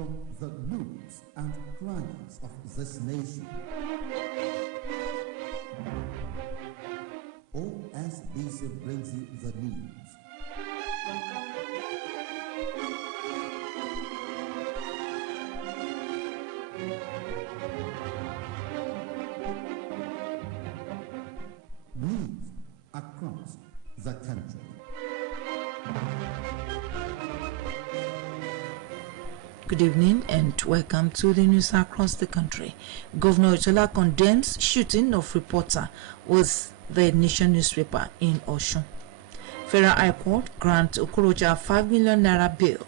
from the nooks and crannies of this nation. OSBC brings you the news. News across the country. Good evening and welcome to the news across the country. Governor Ojola condemns shooting of reporter with the Nation newspaper in Osun. Federal High Court grants Okorocha 5 million naira bail.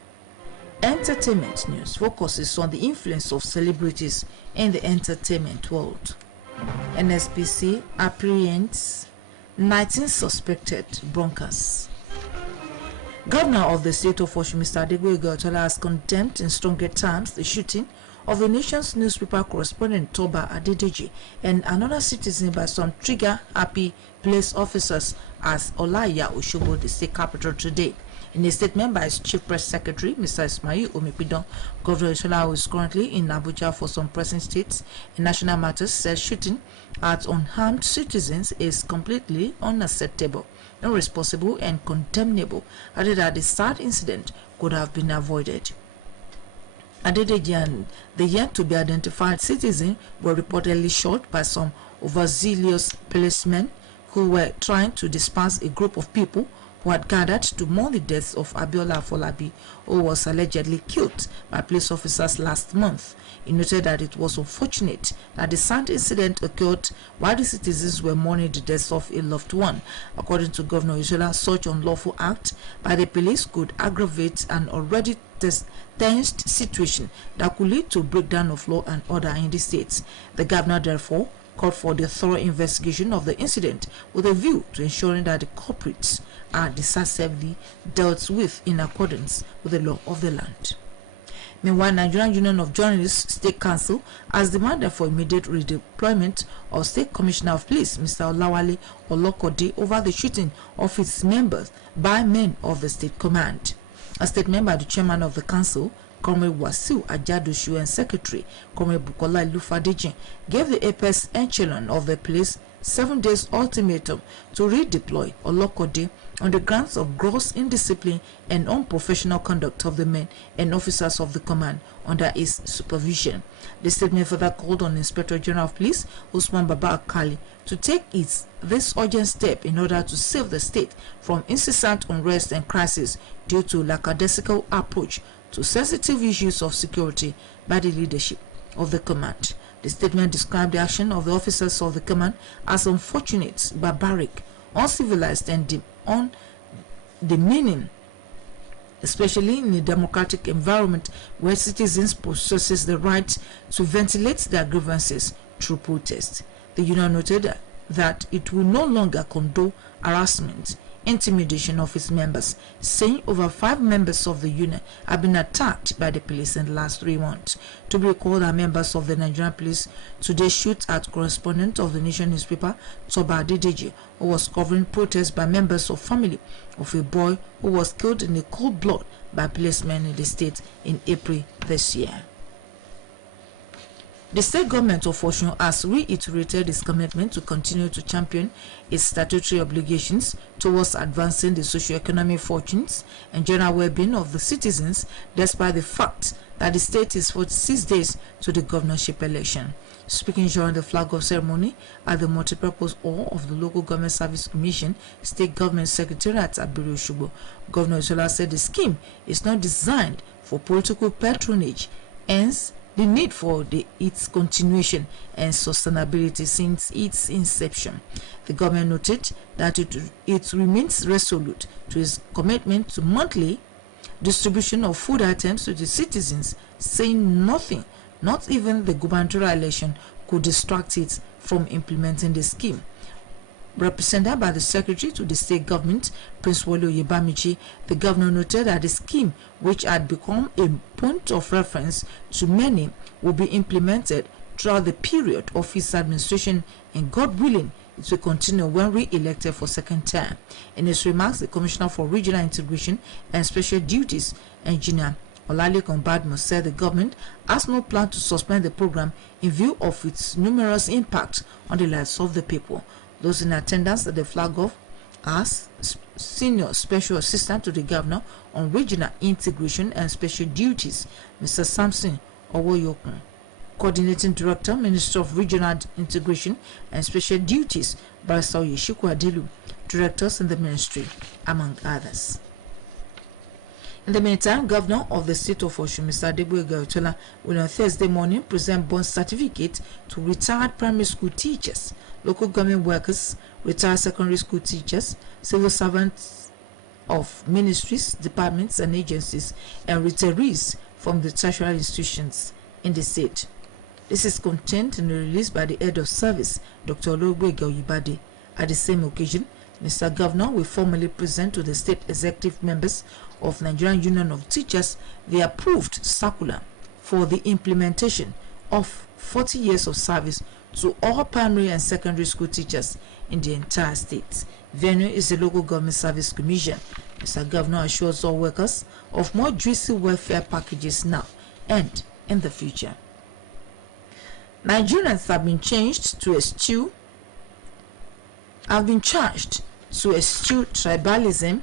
Entertainment news focuses on the influence of celebrities in the entertainment world. NSBC apprehends 19 suspected bunkers. Governor of the state of Osun, Mr. Adegboyega Ojola, has condemned in stronger terms the shooting of the nation's newspaper correspondent Toba Adedeji and another citizen by some trigger-happy police officers as Olaiya Osogbo, the state capital, today. In a statement by his chief press secretary, Mr. Ismail Omipidon, Governor Ojola, who is currently in Abuja for some pressing states in national matters, said shooting at unarmed citizens is completely unacceptable, irresponsible and condemnable, added that the sad incident could have been avoided. Adedeji and the yet to be identified citizen were reportedly shot by some overzealous policemen who were trying to disperse a group of people who had gathered to mourn the death of Abiola Afolabi, who was allegedly killed by police officers last month. He noted that it was unfortunate that the sad incident occurred while the citizens were mourning the death of a loved one. According to Governor Ojola, such unlawful act by the police could aggravate an already tensed situation that could lead to breakdown of law and order in the state. The governor therefore called for the thorough investigation of the incident with a view to ensuring that the culprits are decisively dealt with in accordance with the law of the land. Meanwhile, Nigerian Union of Journalists State Council has demanded for immediate redeployment of State Commissioner of Police Mr. Olawale Olokode over the shooting of its members by men of the State Command. A statement by the chairman of the council, Comrade Wasiu Ajadoshu, and Secretary Comrade Bukola Ilufadeji gave the apex echelon of the police 7 days ultimatum to redeploy Olokode on the grounds of gross indiscipline and unprofessional conduct of the men and officers of the command under his supervision. The statement further called on Inspector General of Police Usman Baba Akali to take this urgent step in order to save the state from incessant unrest and crisis due to lackadaisical approach to sensitive issues of security by the leadership of the command. The statement described the action of the officers of the command as unfortunate, barbaric, uncivilized and demeaning, especially in a democratic environment where citizens possess the right to ventilate their grievances through protest. The union noted that it will no longer condone harassment, intimidation of its members, saying over 5 members of the union have been attacked by the police in the last 3 months. To be recalled, are members of the Nigerian police today shoot at correspondent of the Nation newspaper Toba Adedeji, who was covering protests by members of family of a boy who was killed in a cold blood by policemen in the state in April this year. The state government of Osun has reiterated its commitment to continue to champion its statutory obligations towards advancing the socio-economic fortunes and general well-being of the citizens, despite the fact that the state is 46 days to the governorship election. Speaking during the flag-off ceremony at the multipurpose hall of the Local Government Service Commission State Government Secretariat at Biri Osogbo, Governor Ojola said the scheme is not designed for political patronage, hence the need for its continuation and sustainability since its inception. The government noted that it remains resolute to its commitment to monthly distribution of food items to the citizens, saying nothing, not even the gubernatorial election, could distract it from implementing the scheme. Represented by the Secretary to the State Government, Prince Wole Oyebamiji, the governor noted that the scheme, which had become a point of reference to many, will be implemented throughout the period of his administration, and God willing, it will continue when re-elected for second term. In his remarks, the Commissioner for Regional Integration and Special Duties, Engineer Olalekan Badmus said the government has no plan to suspend the program in view of its numerous impacts on the lives of the people. Those in attendance at the flag off as Senior Special Assistant to the Governor on Regional Integration and Special Duties, Mr. Samson Owoyokun, Coordinating Director, Minister of Regional Integration and Special Duties, Barrister Oyeshiku Adilu, directors in the ministry, among others. In the meantime, Governor of the State of Osun, Mr. Adegboyega Oyetola, will on Thursday morning present bond certificate to retired primary school teachers, local government workers, retired secondary school teachers, civil servants of ministries, departments and agencies, and retirees from the tertiary institutions in the state. This is contained in a release by the head of service, Dr. Olugboyega Oyibade. At the same occasion, Mr. Governor will formally present to the state executive members of Nigerian Union of Teachers the approved circular for the implementation of 40 years of service to all primary and secondary school teachers in the entire state. Venue is the Local Government Service Commission. Mr. Governor assures all workers of more juicy welfare packages now and in the future. Nigerians have been charged to eschew tribalism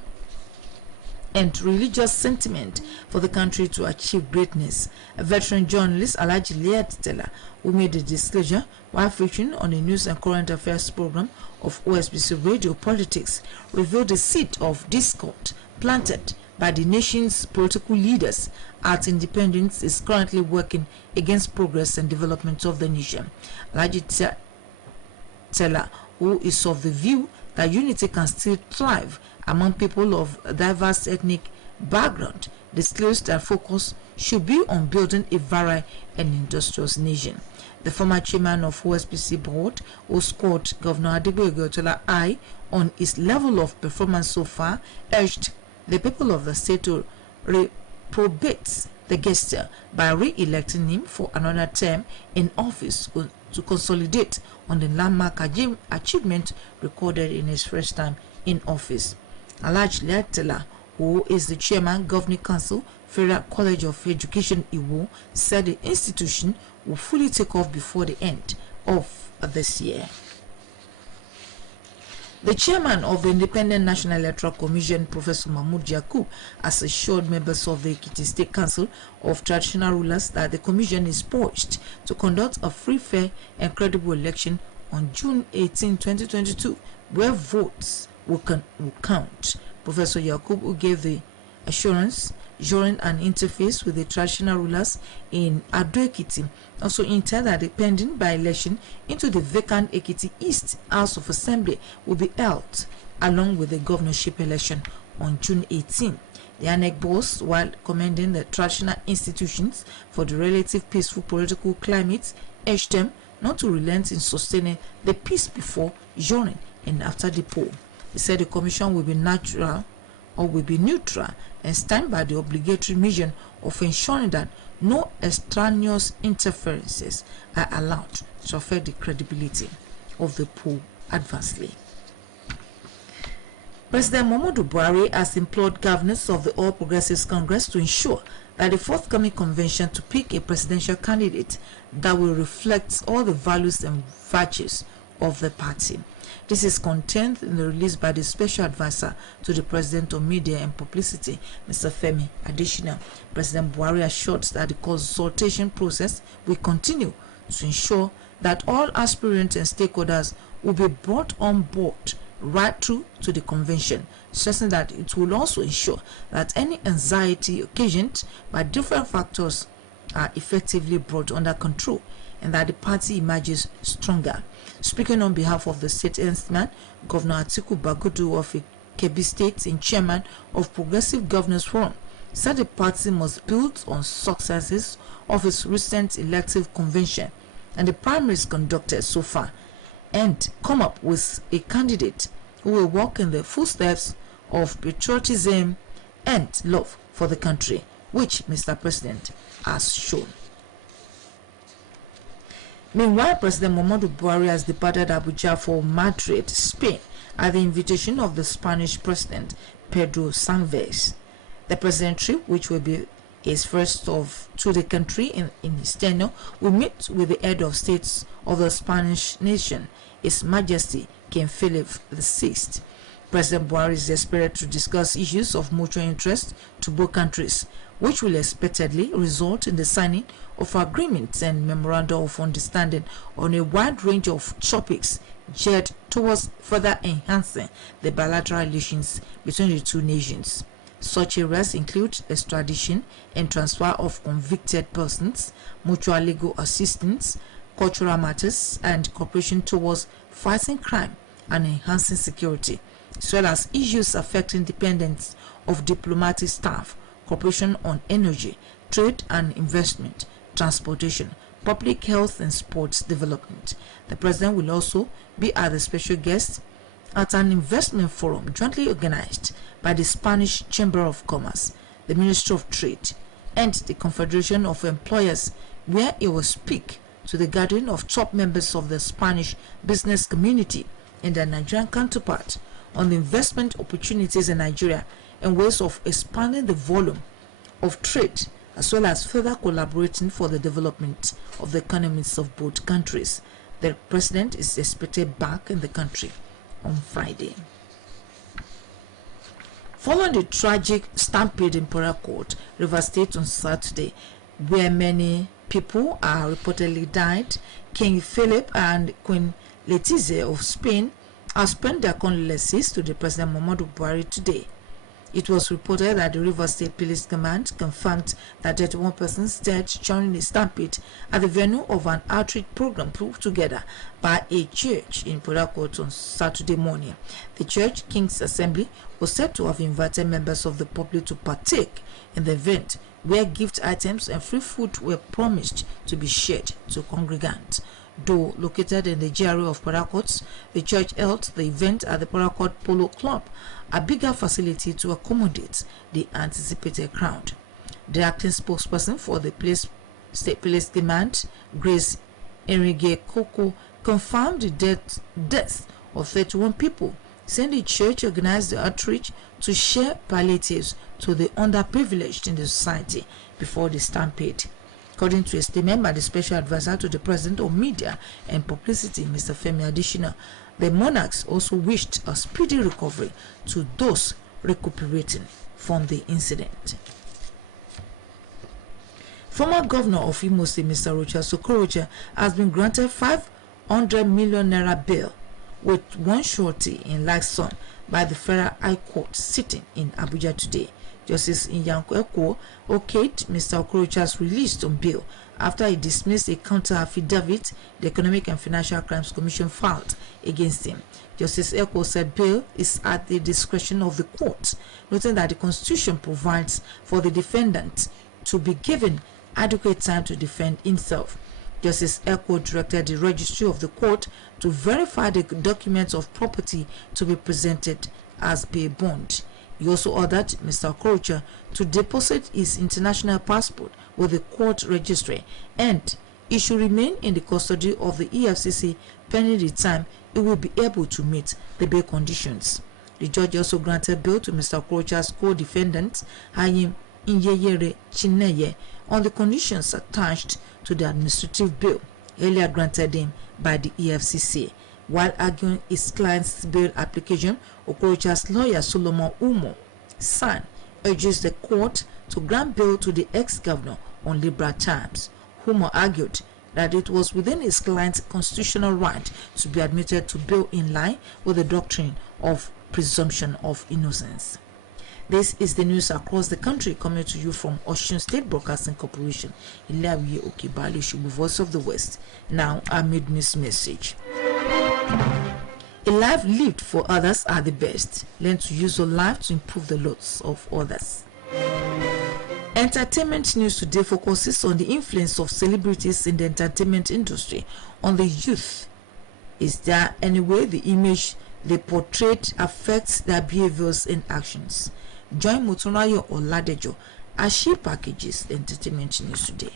and religious sentiment for the country to achieve greatness. A veteran journalist, Alhaji Liat, who made the disclosure while featuring on the news and current affairs program of OSBC Radio Politics, revealed the seed of discord planted by the nation's political leaders at independence is currently working against progress and development of the nation. Alhaji Tella, who is of the view that unity can still thrive among people of diverse ethnic background, disclosed that focus should be on building a varied and industrious nation. The former chairman of OSBC board, who scored Governor Adegboyega Oyetola high on his level of performance so far, urged the people of the state to reprobate the gesture by re-electing him for another term in office to consolidate on the landmark achievement recorded in his first time in office. Alhaji Liatela, who is the chairman, Governing Council, Federal College of Education, Iwo, said the institution will fully take off before the end of this year. The chairman of the Independent National Electoral Commission, Professor Mahmood Yakub, has assured members of the Ekiti State Council of Traditional Rulers that the commission is poised to conduct a free, fair, and credible election on June 18, 2022, where votes will count. Professor Yakub, who gave the assurance during an interface with the traditional rulers in Ado Ekiti, also hinted that the pending by-election into the vacant Ekiti East House of Assembly will be held along with the governorship election on June 18. The ANEC boss, while commending the traditional institutions for the relative peaceful political climate, urged them not to relent in sustaining the peace before, during, and after the poll. He said the commission will be neutral and stand by the obligatory mission of ensuring that no extraneous interferences are allowed to affect the credibility of the poll adversely. President Muhammadu Buhari has implored governors of the All Progressives Congress to ensure that the forthcoming convention to pick a presidential candidate that will reflect all the values and virtues of the party. This is contained in the release by the Special Advisor to the President on Media and Publicity, Mr. Femi Adesina. President Buhari assured that the consultation process will continue to ensure that all aspirants and stakeholders will be brought on board right through to the convention, stressing that it will also ensure that any anxiety occasioned by different factors are effectively brought under control and that the party emerges stronger. Speaking on behalf of the state instrument, Governor Atiku Bagudu of Kebbi State and chairman of Progressive Governors Forum, said the party must build on successes of its recent elective convention and the primaries conducted so far, and come up with a candidate who will walk in the footsteps of patriotism and love for the country, which Mr. President has shown. Meanwhile, President Muhammadu Buhari has departed Abuja for Madrid, Spain, at the invitation of the Spanish President Pedro Sanchez. The presidency, which will be His first to the country in his tenure will meet with the head of states of the Spanish nation, His Majesty King Philip VI. President Buhari is expected to discuss issues of mutual interest to both countries, which will expectedly result in the signing of agreements and memoranda of understanding on a wide range of topics geared towards further enhancing the bilateral relations between the two nations. Such areas include extradition and transfer of convicted persons, mutual legal assistance, cultural matters, and cooperation towards fighting crime and enhancing security, as well as issues affecting dependence of diplomatic staff, cooperation on energy, trade and investment, transportation, public health and sports development. The president will also be as a special guest at an investment forum jointly organized by the Spanish Chamber of Commerce, the Ministry of Trade, and the Confederation of Employers, where he will speak to the gathering of top members of the Spanish business community and their Nigerian counterpart on the investment opportunities in Nigeria and ways of expanding the volume of trade, as well as further collaborating for the development of the economies of both countries. The president is expected back in the country on Friday. Following the tragic stampede in Port Harcourt, Rivers State on Saturday, where many people are reportedly died, King Philip and Queen Letizia of Spain have spent their condolences to the President Muhammadu Buhari today. It was reported that the Rivers State Police Command confirmed that 31 persons died during the stampede at the venue of an outreach program put together by a church in Port Harcourt on Saturday morning. The church, King's Assembly, was said to have invited members of the public to partake in the event, where gift items and free food were promised to be shared to congregants. Though located in the GRA of Port Harcourt, the church held the event at the Port Harcourt Polo Club, a bigger facility to accommodate the anticipated crowd. The acting spokesperson for the State Police Command, Grace Enrique Coco, confirmed the death of 31 people, saying the church organized the outreach to share palliatives to the underprivileged in the society before the stampede. According to a statement by the Special Advisor to the President on Media and Publicity, Mr. Femi Adesina, the monarchs also wished a speedy recovery to those recuperating from the incident. Former Governor of Imo State, Mr. Rocha Sokorocha, has been granted 500 million naira bail with one surety in like sum by the Federal High Court sitting in Abuja today. Justice Inyanko Eko okayed Mr. Okorocha's release on bail after he dismissed a counter affidavit the Economic and Financial Crimes Commission filed against him. Justice Eko said bail is at the discretion of the court, noting that the Constitution provides for the defendant to be given adequate time to defend himself. Justice Eko directed the registry of the court to verify the documents of property to be presented as bail bond. He also ordered Mr. Okorocha to deposit his international passport with the court registry, and he should remain in the custody of the EFCC pending the time he will be able to meet the bail conditions. The judge also granted bail to Mr. Okorocha's co-defendant, Hayim Inyeyere Chineye, on the conditions attached to the administrative bail earlier granted him by the EFCC. While arguing his client's bail application, Okorocha's lawyer Solomon Umo San urges the court to grant bail to the ex-governor on liberal terms. Umo argued that it was within his client's constitutional right to be admitted to bail in line with the doctrine of presumption of innocence. This is the news across the country coming to you from Osun State Broadcasting Corporation. Ilawiye Okebalo Shubu, Voice of the West. Now, our mid-news message. A life lived for others are the best. Learn to use your life to improve the lots of others. Entertainment news today focuses on the influence of celebrities in the entertainment industry on the youth. Is there any way the image they portrayed affects their behaviors and actions? Join Motonayo Oladejo as she packages the entertainment news today.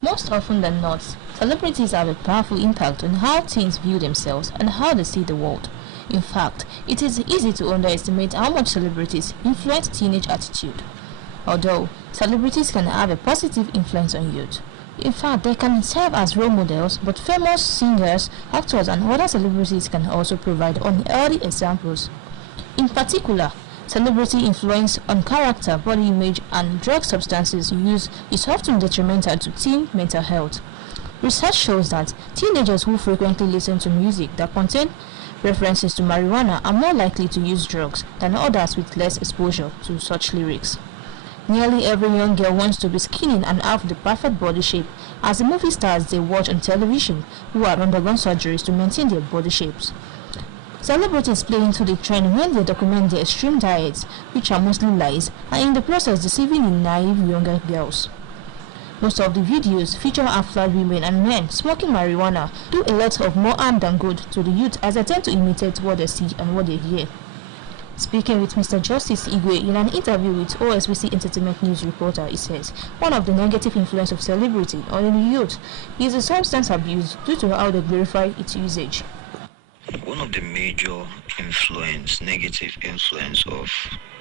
Most often than not, celebrities have a powerful impact on how teens view themselves and how they see the world. In fact, it is easy to underestimate how much celebrities influence teenage attitude. Although celebrities can have a positive influence on youth, in fact, they can serve as role models, but famous singers, actors, and other celebrities can also provide unhealthy examples. In particular, celebrity influence on character, body image, and drug substances use is often detrimental to teen mental health. Research shows that teenagers who frequently listen to music that contain references to marijuana are more likely to use drugs than others with less exposure to such lyrics. Nearly every young girl wants to be skinny and have the perfect body shape, as the movie stars they watch on television who have undergone surgeries to maintain their body shapes. Celebrities play into the trend when they document their extreme diets, which are mostly lies, and in the process deceiving the naive younger girls. Most of the videos feature affluent women and men smoking marijuana do a lot of more harm than good to the youth, as they tend to imitate what they see and what they hear. Speaking with Mr. Justice Igwe in an interview with OSBC Entertainment News reporter, he says one of the negative influence of celebrity on the youth is the substance abuse due to how they glorify its usage. One of the major negative influence of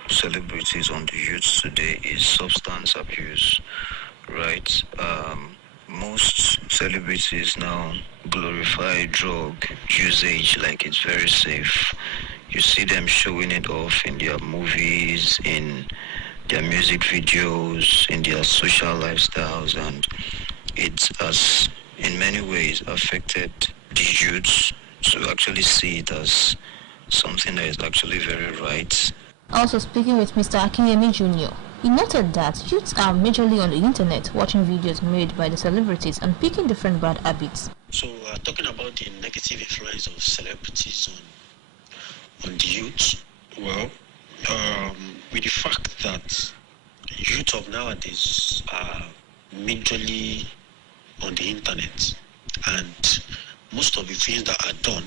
celebrities on the youth today is substance abuse, right? Most celebrities now glorify drug usage like it's very safe. You see them showing it off in their movies, in their music videos, in their social lifestyles, and it has in many ways affected the youth to actually see it as something that is actually very right. Also speaking with Mr. Akinyemi Jr., he noted that youths are majorly on the internet watching videos made by the celebrities and picking different bad habits. So talking about the negative influence of celebrities on the youth, well, with the fact that youth of nowadays are majorly on the internet, and most of the things that are done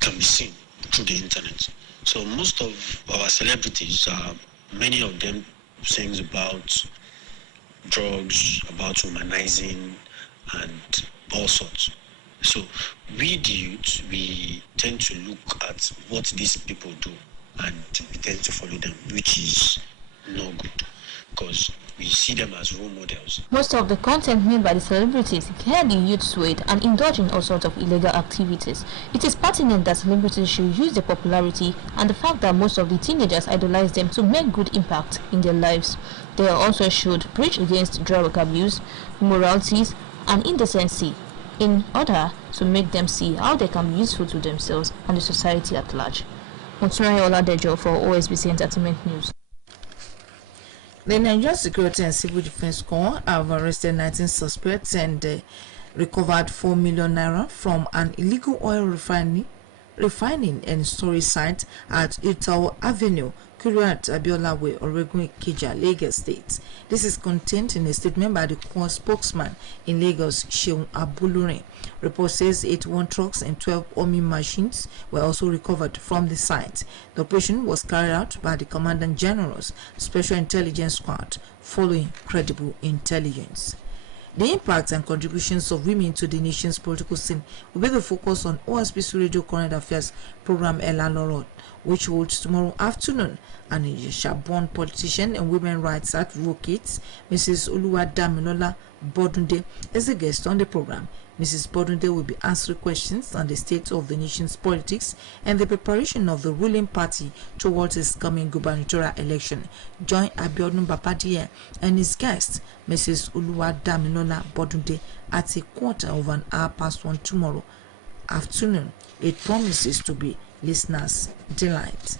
can be seen through the internet. So most of our celebrities, many of them sings about drugs, about humanizing, and all sorts. So we the youth, we tend to look at what these people do and we tend to follow them, which is no good because we see them as role models. Most of the content made by the celebrities carry the youth's weight and indulge in all sorts of illegal activities. It is pertinent that celebrities should use their popularity and the fact that most of the teenagers idolize them to make good impact in their lives. They also should preach against drug abuse, immoralities, and indecency in order to make them see how they can be useful to themselves and the society at large. Motunrayo Oladejo for OSBC Entertainment News. The Nigerian Security and Civil Defense Corps have arrested 19 suspects and recovered 4 million naira from an illegal oil refining and storage site at Itawo Avenue, Kuriat Abiola Way, Oregun Ikeja, Lagos State. This is contained in a statement by the Corps spokesman in Lagos, Sheun Abulurin. Report says 81 trucks and 12 army machines were also recovered from the site. The operation was carried out by the Commandant General's Special Intelligence Squad following credible intelligence. The impact and contributions of women to the nation's political scene will be the focus on OSBC Radio Current Affairs program Ella Lorod, which holds tomorrow afternoon. And Shabon politician and women rights advocate Mrs. Oluwadamilola Bodunde is the guest on the program. Mrs. Bodunde will be answering questions on the state of the nation's politics and the preparation of the ruling party towards its coming gubernatorial election. Join Abiodun Bapadiye and his guest, Mrs. Oluwadamilola Bodunde, at a 1:15 tomorrow afternoon. It promises to be listeners' delight.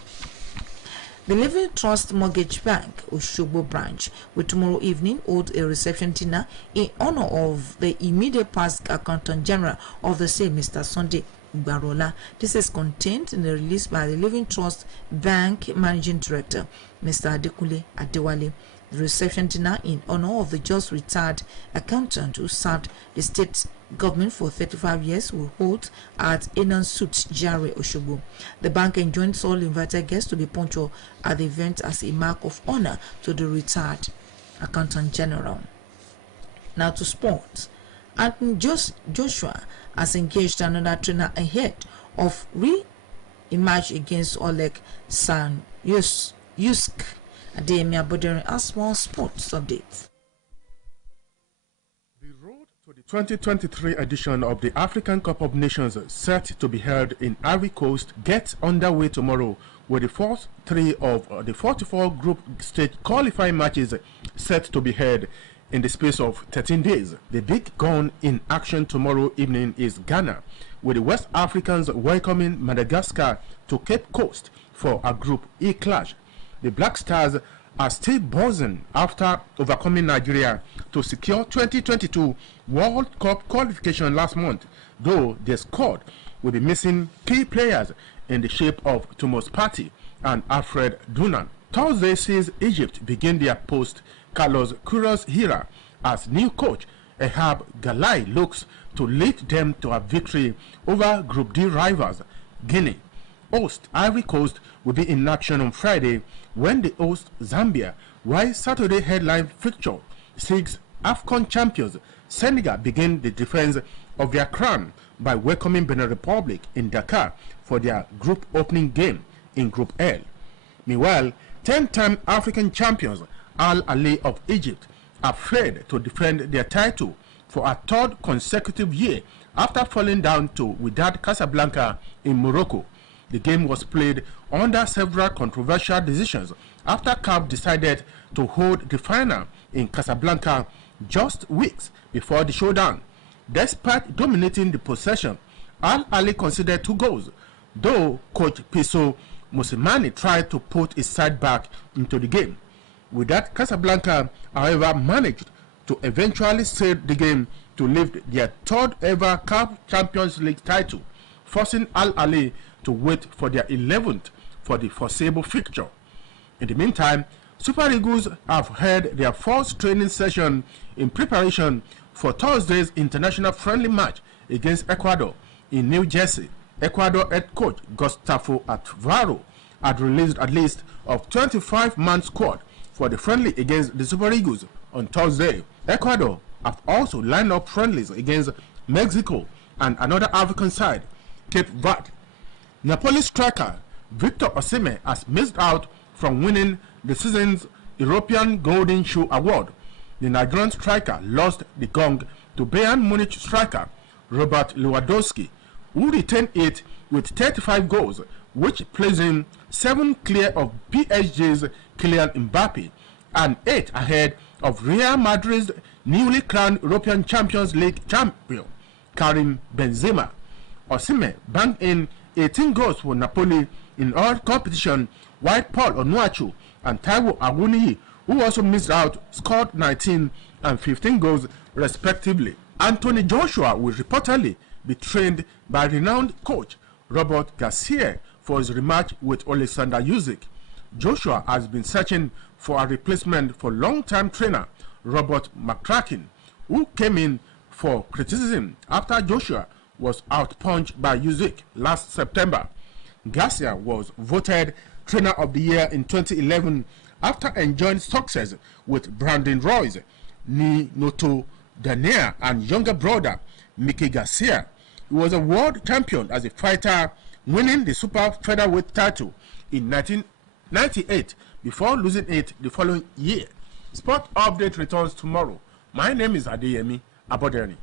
The Living Trust Mortgage Bank, Oshogbo branch, will tomorrow evening hold a reception dinner in honor of the immediate past Accountant General of the same, Mr. Sunday Barola. This is contained in the release by the Living Trust Bank Managing Director, Mr. Adekunle Adewale. The reception dinner in honor of the just retired accountant who served the state government for 35 years will hold at Enan Suit Jare Oshogbo. The bank enjoins all invited guests to be punctual at the event as a mark of honor to the retired accountant general. Now to sports. Anthony Joshua has engaged another trainer ahead of re-emerge against Oleg San-Yusk. Ademia Bodering, a small sports update. The road to the 2023 edition of the African Cup of Nations, set to be held in Ivory Coast, gets underway tomorrow, with the first 3 of the 44 group stage qualifying matches set to be held in the space of 13 days. The big gun in action tomorrow evening is Ghana, with the West Africans welcoming Madagascar to Cape Coast for a Group E clash. The Black Stars are still buzzing after overcoming Nigeria to secure 2022 World Cup qualification last month, though their squad will be missing key players in the shape of Thomas Partey and Alfred Dunan. Thursday sees Egypt begin their post Carlos Queiroz era as new coach. Ehab Galai looks to lead them to a victory over Group D rivals Guinea. Host Ivory Coast will be in action on Friday when they host Zambia, while Saturday headline fixture sees AFCON champions Senegal begin the defense of their crown by welcoming Benin Republic in Dakar for their group opening game in Group L. Meanwhile, 10-time African champions Al Ahly of Egypt are fled to defend their title for a third consecutive year after falling down to Wydad Casablanca in Morocco. The game was played under several controversial decisions after CAF decided to hold the final in Casablanca just weeks before the showdown. Despite dominating the possession, Al Ahly conceded 2 goals, though coach Piso Mosimane tried to put his side back into the game. With that, Casablanca, however, managed to eventually save the game to lift their 3rd ever CAF Champions League title, forcing Al Ahly to wait for their 11th for the foreseeable fixture. In the meantime, Super Eagles have held their first training session in preparation for Thursday's international friendly match against Ecuador in New Jersey. Ecuador head coach Gustavo Alvaro had released a list of 25-man squad for the friendly against the Super Eagles on Thursday. Ecuador have also lined up friendlies against Mexico and another African side, Cape Verde. Napoli striker Victor Osimhen has missed out from winning the season's European Golden Shoe Award. The Nigerian striker lost the gong to Bayern Munich striker Robert Lewandowski, who retained it with 35 goals, which placed him 7 clear of PSG's Kylian Mbappe and 8 ahead of Real Madrid's newly crowned European Champions League champion Karim Benzema. Osimhen banked in 18 goals for Napoli in all competition, while Paul Onuachu and Taiwo Awoniyi, who also missed out, scored 19 and 15 goals respectively. Anthony Joshua will reportedly be trained by renowned coach Robert Garcia for his rematch with Alexander Usyk. Joshua has been searching for a replacement for long-time trainer Robert McCracken, who came in for criticism after Joshua was outpunched by Usyk last September. Garcia was voted Trainer of the Year in 2011 after enjoying success with Brandon Royce, Noto Daniel, and younger brother Mickey Garcia. He was a world champion as a fighter, winning the super featherweight title in 1998 before losing it the following year. Sport Update returns tomorrow. My name is Adeyemi Abodeni.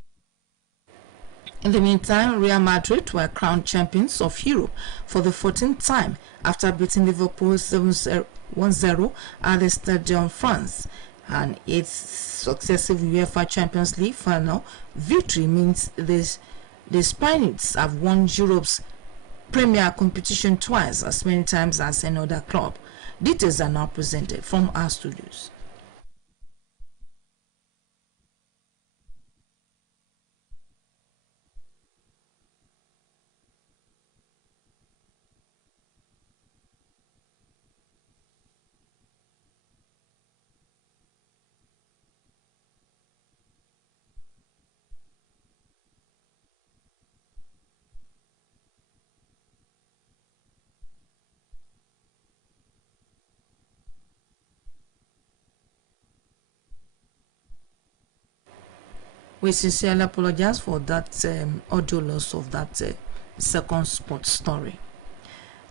In the meantime, Real Madrid were crowned champions of Europe for the 14th time after beating Liverpool 7-1-0 at the Stade de France. And its successive UEFA Champions League final victory means the Spaniards have won Europe's premier competition twice as many times as any other club. Details are now presented from our studios. We sincerely apologize for that audio loss of that second sports story.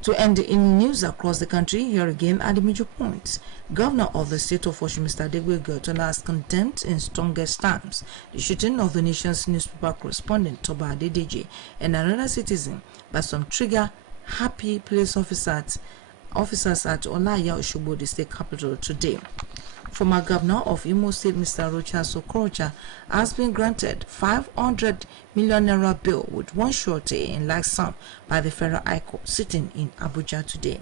To end in news across the country, here again are the major points. Governor of the state of Osun, Mr. Adegboyega Oyetola, has condemned in strongest terms the shooting of the nation's newspaper correspondent Toba Adedeji and another citizen by some trigger-happy police officers at Olaya Osogbo, the state capital, today. Former governor of Imo State, Mr. Rochas Okorocha, has been granted 500 million naira bill with one surety in like sum by the Federal High Court sitting in Abuja today.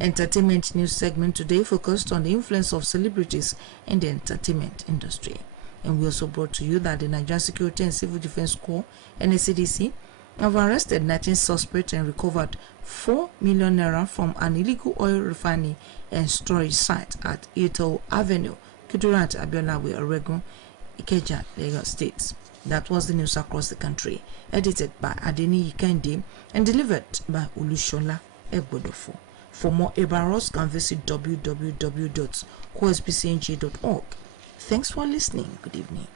Entertainment news segment today focused on the influence of celebrities in the entertainment industry. And we also brought to you that the Nigerian Security and Civil Defense Corps, NSCDC, have arrested 19 suspects and recovered 4 million naira from an illegal oil refining and storage site at Ito Avenue, Kudurat Abiolawe, Oregon, Ikeja, Lagos State. That was the news across the country, edited by Adeni Yikende and delivered by Ulushola Egbodofo. For more Ebaros, can visit www.osbcng.org. Thanks for listening. Good evening.